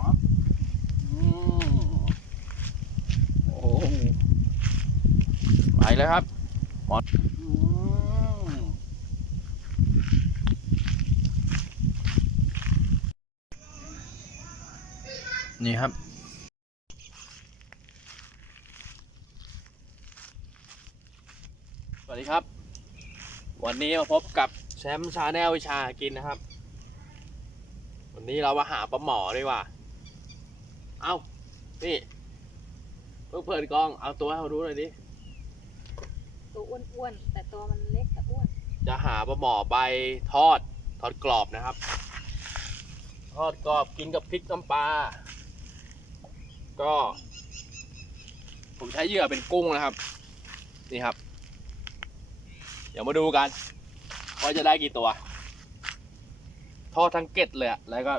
ปั๊บอืมโอ้ไปแล้วครับหมอนนี่ครับสวัสดีครับ วันนี้มาพบกับแชมป์ชาแนลวิชากินนะครับ วันนี้เรามาหาปลาหมอดีกว่า เอานี่เพิ่งเปิดกล้อง เอาตัวให้เขาดูหน่อยดิ ตัวอ้วนๆแต่ตัวมันเล็กแต่อ้วนจะหาปลาหมอใบทอดทอดกรอบนะครับ ทอดกรอบกินกับพริกน้ำปลา ก็ ผมใช้เหยื่อเป็นกุ้งนะครับ นี่ครับ เดี๋ยวมาดูกันว่าจะได้กี่ตัว ทอดทั้งเกล็ดเลยอะแล้วก็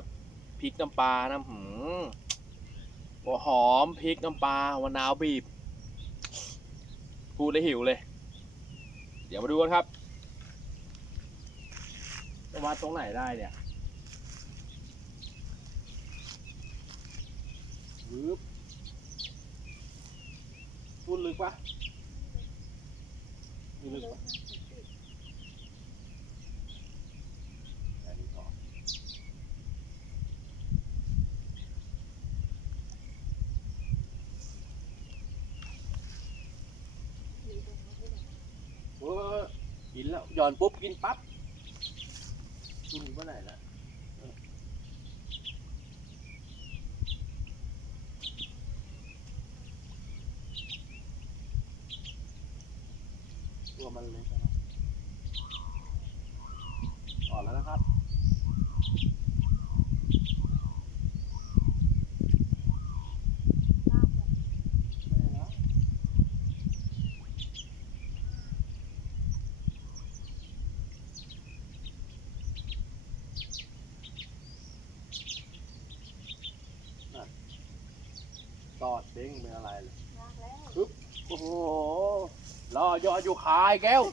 พริกน้ำปลาน้ำหืม หัวหอมพริกน้ำปลามะนาวบีบพูดได้หิวเลย เดี๋ยวมาดูกันครับจะวัดตรงไหนได้เนี่ยปึ๊บพูดลึกปะลึกปะอันนี้ก่อนเออกิน แล้วหย่อนปุ๊บกินปั๊บคุณเมื่อไหร่ละตัวมันเลยนะอ่อนแล้วนะครับ ไม่แล้วนั่น ตอดเด้งเป็นอะไรเลยยากแล้วโอ้โหรอยออยู่ขายแก้ว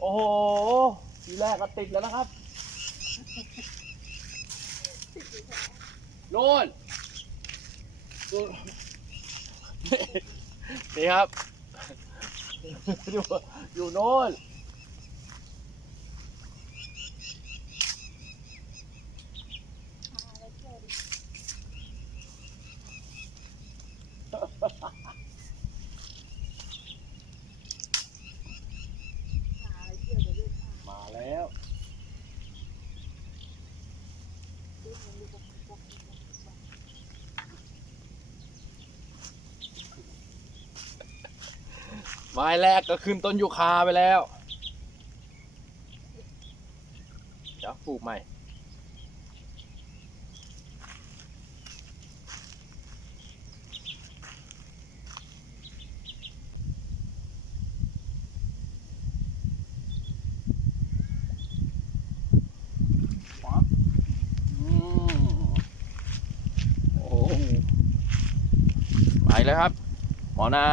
โอ้โหทีแรกก็ติดแล้วนะครับโน่นดูนี่นี่ครับ อยู่อยู่โน่น หาอะไรเที่ยวดิหาอะไรเที่ยวเดี๋ยวลูกพา มาแล้วไม้แรกก็ขึ้นต้นยูคาไปแล้ว เดี๋ยวปลูกใหม่ ปั๊บอืมโอ้โหไป แล้วครับ หมอนา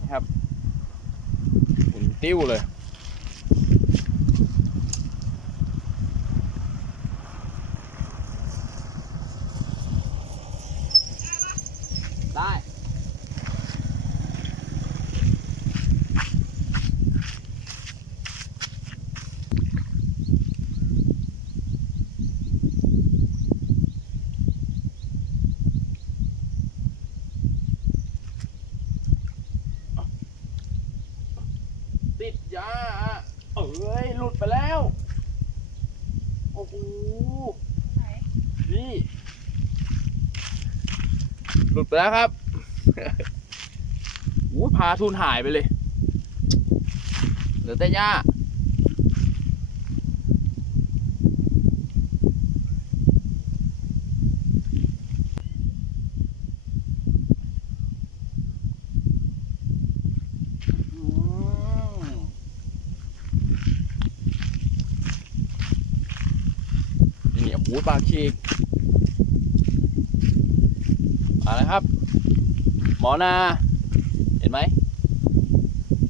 นะครับหุ่นติ้วเลย ได้ ติดยาเอ้ยหลุดไปแล้ว โอ้โห ไหนนี่ หลุดไปแล้วครับโอ้พาทุนหายไปเลย เหลือแต่หญ้า หูปลาฉีกมาแล้วครับ หมอนา เห็นไหม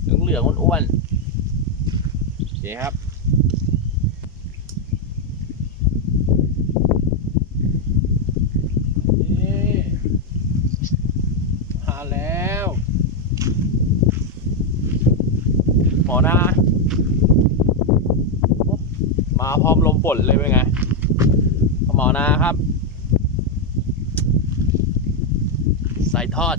เหลืองๆอ้วนๆโอเคครับมาแล้ว หมอนา มาพร้อมลมฝนเลยไหมไง มอนาครับ ใส่ทอด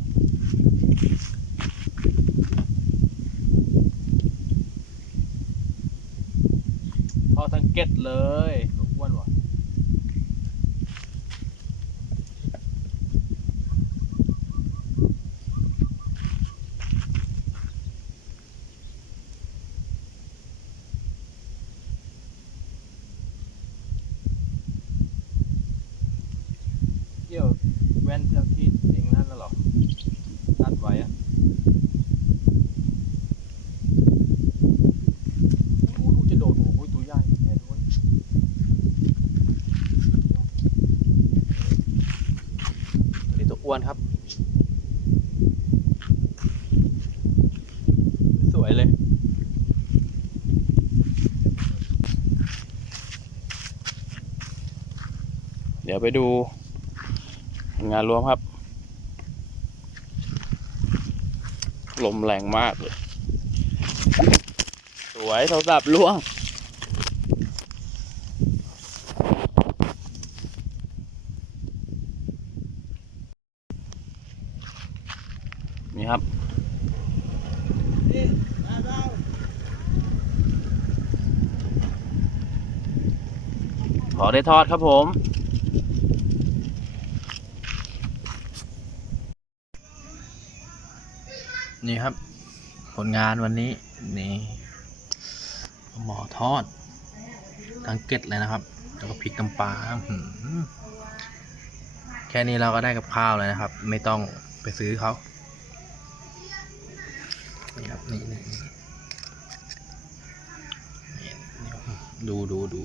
ทอดทั้งเก็ดเลยอ้วนว่ะ เกี่ยวแว่นเท่าที่เองนั่นแล้วหรอนัดไว้อะอู้ดูจะโดดโอ้โหตัวใหญ่แน่ด้วยตัวนี้ตัวอ้วนครับ สวยเลยเดี๋ยวไปดู งานรวมครับ ลมแรงมากเลย สวยโทรศัพท์ล่วง นี่ครับขอได้ทอดครับผม นี่ครับ ผลงานวันนี้ นี่หมอทอดทั้งเกล็ดเลยนะครับ แล้วก็พริกน้ำปลาแค่นี้เราก็ได้กับข้าวเลยนะครับ ไม่ต้องไปซื้อเขานี่ครับนี่นี่ดูดูดู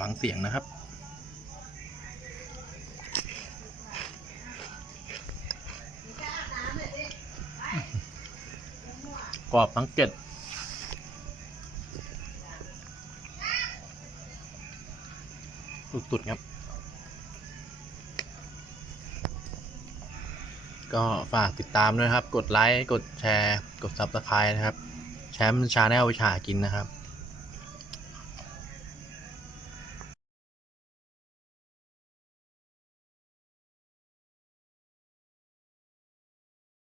ฟังเสียงนะครับ กรอบทั้งเกล็ดสุดๆครับ ก็ฝากติดตามด้วยครับ กดไลค์ กดแชร์ กด Subscribe นะครับ แชมป์ชาแนลวิชากินนะครับ